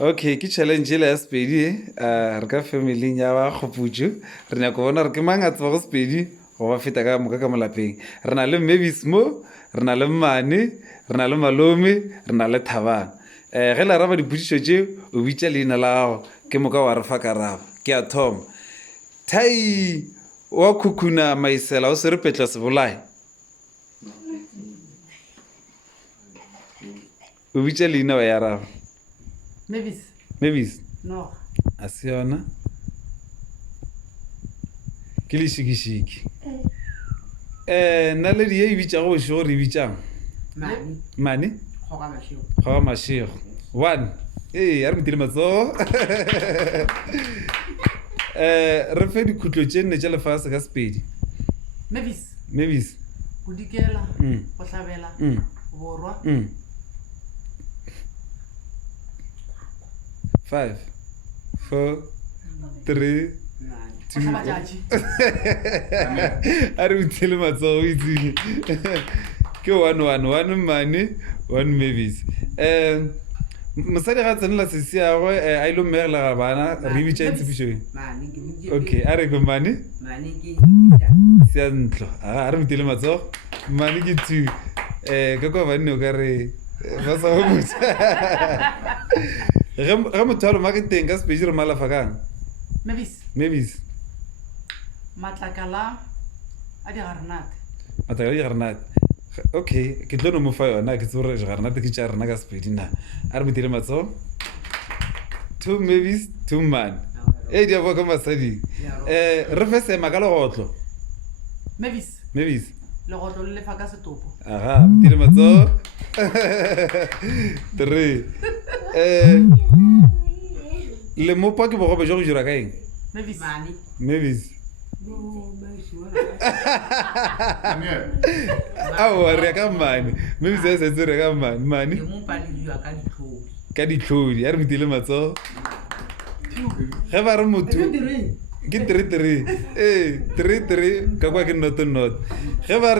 Okay, ke challenge le ya Sepedi re ka family ya ba Kgoputso re nya go bona re ke mang a tswa go Sepedi go ba feta ka moka ka molapeng re na le Mavis mo re na le Mane re na le Malome re na le Thabang ge le araba dipotšišo tše o bitša leina la gago ke moka wa re fa karabo ke a thoma thai wa khukhuna maisela o se re petla sebolai o bitša leina wa ya raba Mavis No. a se yona ke lešikešiki naledi ye e bitšago bošego re e bitšang mane kgoga mašego one ee a re metile matsogo re fe dikhutlo tše nne tša lefase ka Sepedi Mavis Bodikela, go hlabela, borwa. 5 4 3 a re uthile matsogo o itsene ke 1 Mane 1 Mavis mosadi ga tsenela sesi yagwe a ile mmegela ga bana re bitša etsepešoe okay a re ko Mane seantlo a re metile matsogo Mane ke 2 ka kwa banne o ka re ba sa go botsa ge motho a loma ke teng ka Sepedi re malafa kang Mavis Matlakala a digarnate matlakala digarnate okay ke tlo no mo fa yona ke tsore digarnate ke tša rena ka Sepedi na a re metile matsogo 2 Mavis 2 Mane di a boa ka masading re fe sema ka legotlo Mavis legotlo le lefa ka setopo aha metile matsogo 3 le mopa ke bogobe jo go dira ka eng Mavis aowa re ya ka Mane Mavis a setse re ka Mane ka ditlhodi a re metile matsogo ge ba re motho ke 3 ka kwa ke not ge ba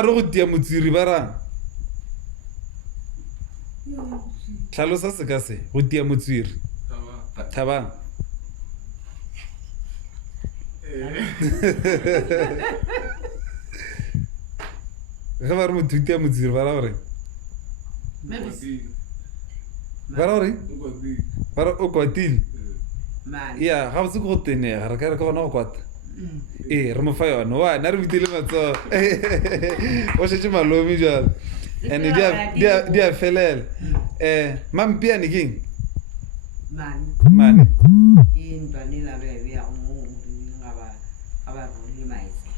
re go tia motswiri ba rang tlhalosa se ka se go tia motswiri Thabang ge ba re motho o tia motswiri ba ra gore ba ra o kwatile ya ga botse ke go tenega re ka re ke gona go kwata ee re mo fa yone one a re bitile matsogo o šetse Malome jalo and di a felela mampiane keng Mane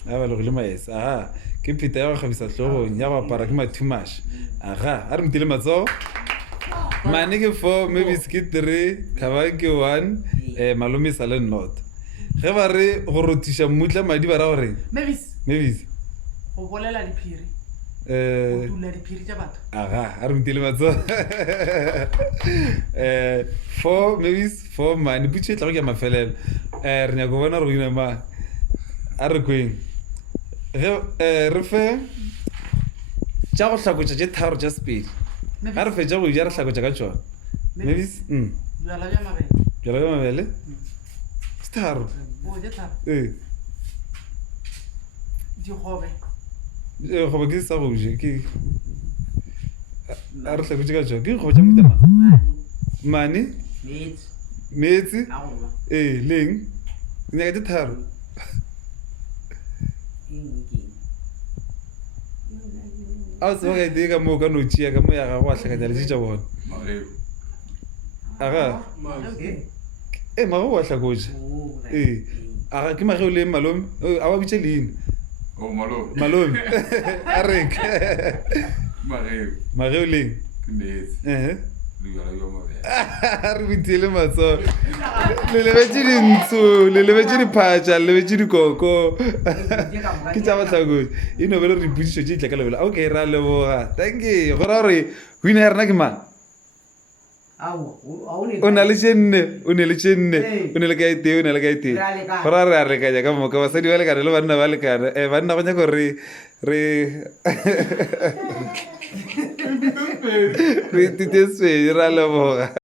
a ba logile maese aha ke pheta ya go kgabisa tlhogong ya go apara ke mathumaša aga a re metile matsogo Mane ke 4 Mavis ke 3 Thabang ke 1 Malome e sa le not ge ba re go rothiša mmutla madi ba ra goreng Mavis go bolela diphiri go tula diphiri tša batho aga a re metile matsogo 4 Mavis 4 Mane putšo e tlago ke ya mafelelo re nyako bona re go ina mang a re kweng re fe tša go hlakotša tše tharo tša Sepedi ga re fetša go ja re hlakotša ka tšona Mavis bjala bja mabele jalo bja mabele se tharo dikgobe goba ke sa go je ke a re hlakotše ka tšona ke dikgobe tša motema Mane meetse leng nyaka tše tharo a o tseba ka itee ka moo ka no tšea ka mo ya gago a hlakanya le tša bona aga magego a hlakotša aga ke mageo le Malome a wa bitša leina Malome a reng mageo leng re bethile matsogo le lebetse dintsho le lebetse diphatša le lebetse dikoko ke tša bahlakotši e nobele re dipotšišo tše itla ka lebele okay ra leboga thank you go ra gore wina ya rena ke mang o na le tšenne o ne le ka etee o ne le ka etee go ra re a lekanya ka moka basadi ba lekane le banna ba lekane banna go nyaka gore re re ithute Sepedi ra leboga.